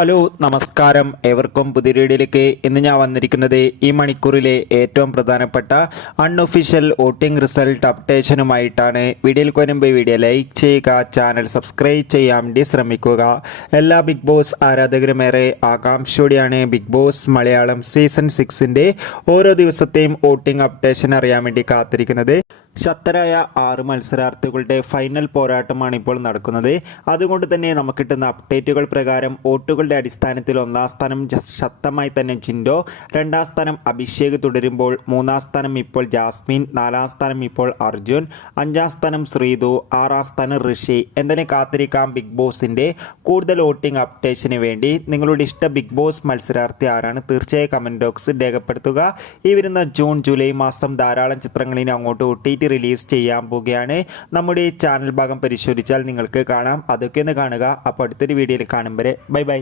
Hello നമസ്കാരം, ഏവർക്കും പുതിയ വീഡിയോയിലേക്ക് ഇന്ന് ഞാൻ വന്നിരിക്കുന്നത് ഈ മണിക്കൂറിലെ ഏറ്റവും പ്രധാനപ്പെട്ട അൺഒഫീഷ്യൽ വോട്ടിംഗ് റിസൾട്ട് അപ്ഡേഷനുമായിട്ടാണ്. വീഡിയോയിൽ വരുമ്പോൾ വീഡിയോ ലൈക്ക് ചെയ്യുക, ചാനൽ സബ്സ്ക്രൈബ് ചെയ്യാൻ വേണ്ടി ശ്രമിക്കുക. എല്ലാ ബിഗ് ബോസ് ആരാധകരുമേറെ ആകാംക്ഷയോടെയാണ് ബിഗ് ബോസ് മലയാളം സീസൺ 6ൻ്റെ ഓരോ ദിവസത്തെയും വോട്ടിംഗ് അപ്ഡേഷൻ അറിയാൻ വേണ്ടി കാത്തിരിക്കുന്നത്. ശക്തരായ 6 മത്സരാർത്ഥികളുടെ ഫൈനൽ പോരാട്ടമാണ് ഇപ്പോൾ നടക്കുന്നത്. അതുകൊണ്ട് തന്നെ നമുക്ക് കിട്ടുന്ന അപ്ഡേറ്റുകൾ പ്രകാരം വോട്ടുകളുടെ അടിസ്ഥാനത്തിൽ 1ാം സ്ഥാനം ശക്തമായി തന്നെ ജിൻഡോ, 2ാം സ്ഥാനം അഭിഷേക് തുടരുമ്പോൾ 3ാം സ്ഥാനം ഇപ്പോൾ ജാസ്മിൻ, 4ാം സ്ഥാനം ഇപ്പോൾ അർജുൻ, 5ാം സ്ഥാനം ശ്രീതു, 6ാം സ്ഥാനം ഋഷി. എന്തിനെ കാത്തിരിക്കാം ബിഗ് ബോസിൻ്റെ കൂടുതൽ വോട്ടിംഗ് അപ്ഡേഷന് വേണ്ടി. നിങ്ങളുടെ ഇഷ്ട ബിഗ് ബോസ് മത്സരാർത്ഥി ആരാണ്? തീർച്ചയായും കമൻറ്റ് ബോക്സിൽ രേഖപ്പെടുത്തുക. ഈ വരുന്ന ജൂൺ ജൂലൈ മാസം ധാരാളം ചിത്രങ്ങളിനി അങ്ങോട്ട് ഒട്ടി റിലീസ് ചെയ്യാൻ പോവുകയാണ്. നമ്മുടെ ചാനൽ ഭാഗം പരിശോധിച്ചാൽ നിങ്ങൾക്ക് കാണാം. അതൊക്കെ ഒന്ന് കാണുക. അപ്പോൾ അടുത്തൊരു വീഡിയോയിൽ കാണും വരെ ബൈ ബൈ.